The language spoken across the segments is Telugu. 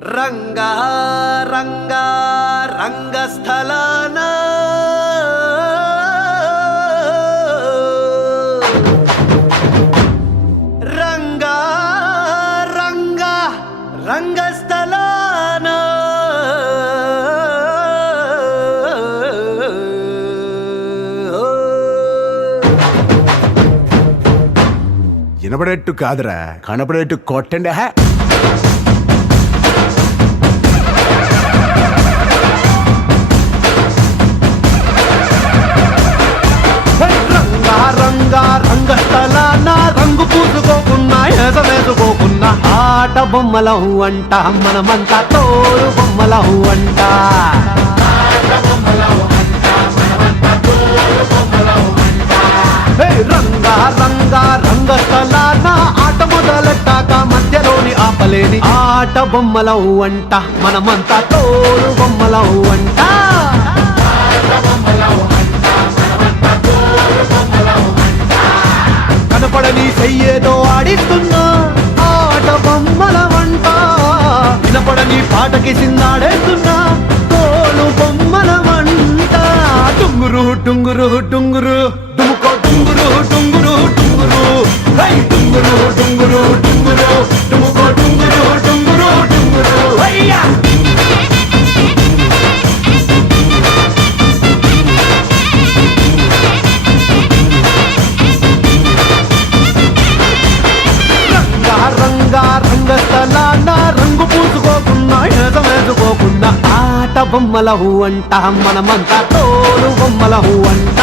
రంగా రంగా రంగస్థలాన రంగా రంగా రంగస్థలాన వినపడేట్టు కాదురా, కనపడేట్టు కొట్టండి. రంగా రంగా రంగస్థలాన రంగు పూసుకోకున్నా ఏస వేసుకోకున్నా ఆట బొమ్మలహు అంట, మనమంతా తోడు బొమ్మలహు అంట. రంగా రంగా రంగస్థలాన ఆట మొదలెట్టాక మధ్యలోని ఆపలేని ఆట బొమ్మలహు అంట, మనమంతా తోడు బొమ్మలహు అంట. కనపడని చెయ్యేదో ఆడిస్తున్నా ఆట బొమ్మల వంట, వినపడని పాటకి సిందాడేస్తున్నా తోలు బొమ్మల వంట. టుంగురు టుంగురు టుంగురు డుముకో టుంగురు టుంగురు టుంగురు హై టుంగురు టుంగురు టుంగురు డుముకో టుంగురు టుంగురు టుంగురు హయ్యా. రంగా రంగా రంగస్థలాన రంగు పూసుకోకున్నా ఏస వేసుకోకున్నా ఆట బొమ్మలహు అంట, మనమంతా తోడు బొమ్మలహు అంట.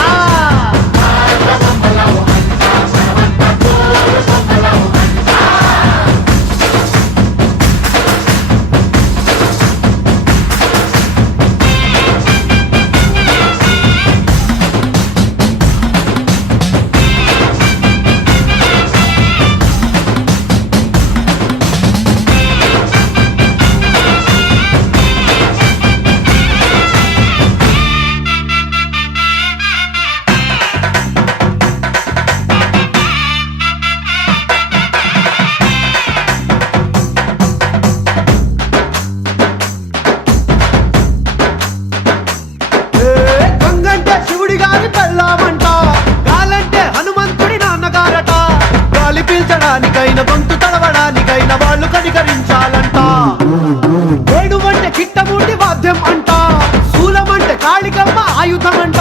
శివుడిగాని పెళ్ళామంట, గాలంటే హనుమంతుడి నాన్నగారట. గాలి పీల్చడానికైనా గొంతు తడవడానికైనా వాళ్ళు కనికరించాలంట. ఏడువంటే కిట్టముండి వాద్యం అంట, శూలమంటే కాళికమ్మ ఆయుధం అంట.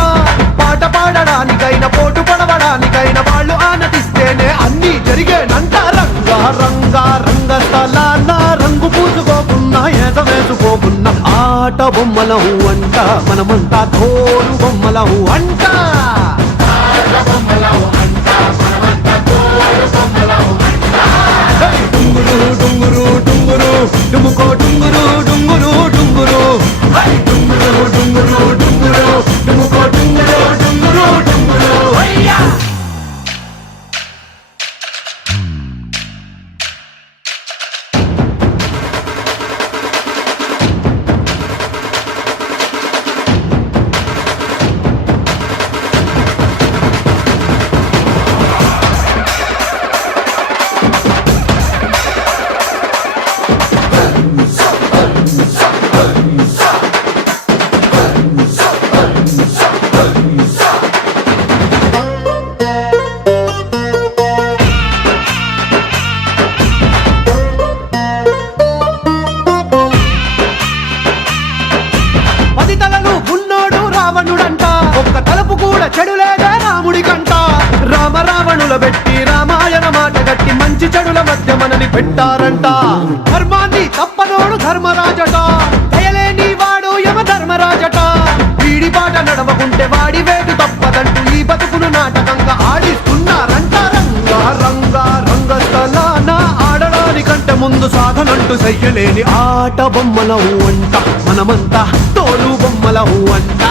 పాట పాడడానికైనా పోటు పడవడానికైనా వాళ్ళు ఆనతిస్తేనే అన్ని జరిగేనంట. రంగా రంగా రంగస్థలాన రంగు పూసుకోకున్నా ఏస వేసుకోకున్నా ఆట బొమ్మలహు అంట, మనమంతా తోడు బొమ్మలహు అంట. డుంగురు డుంగురు డుంగురు డుముకో డుంగురు డుంగురు డుంగురు హై డుంగురు డుంగురు డుంగురు డుముకో డుంగురు డుంగురు డుంగురు హయ్యా. ఒక్క తలుపు కూడా చెడులేదే రాముడికంట. రామ రావణుల పెట్టి రామాయణ మాట గట్టి మంచి చెడుల మధ్య మనని పెట్టారంట. ధర్మాన్ని తప్పనోడు ధర్మరాజట, దయలేని వాడు యమ ధర్మరాజట. వీడి పాట నడవకుంటే వాడి వేడు తప్పదంటూ ఈ బతుకును నాటకంగా ఆడిస్తున్నారంట. రంగా రంగా రంగస్థలాన ఆడడానికంటే ముందు సాధనంటూ చెయ్యలేని ఆట బొమ్మలహు అంట, మనమంతా తోలు బొమ్మలహు అంట.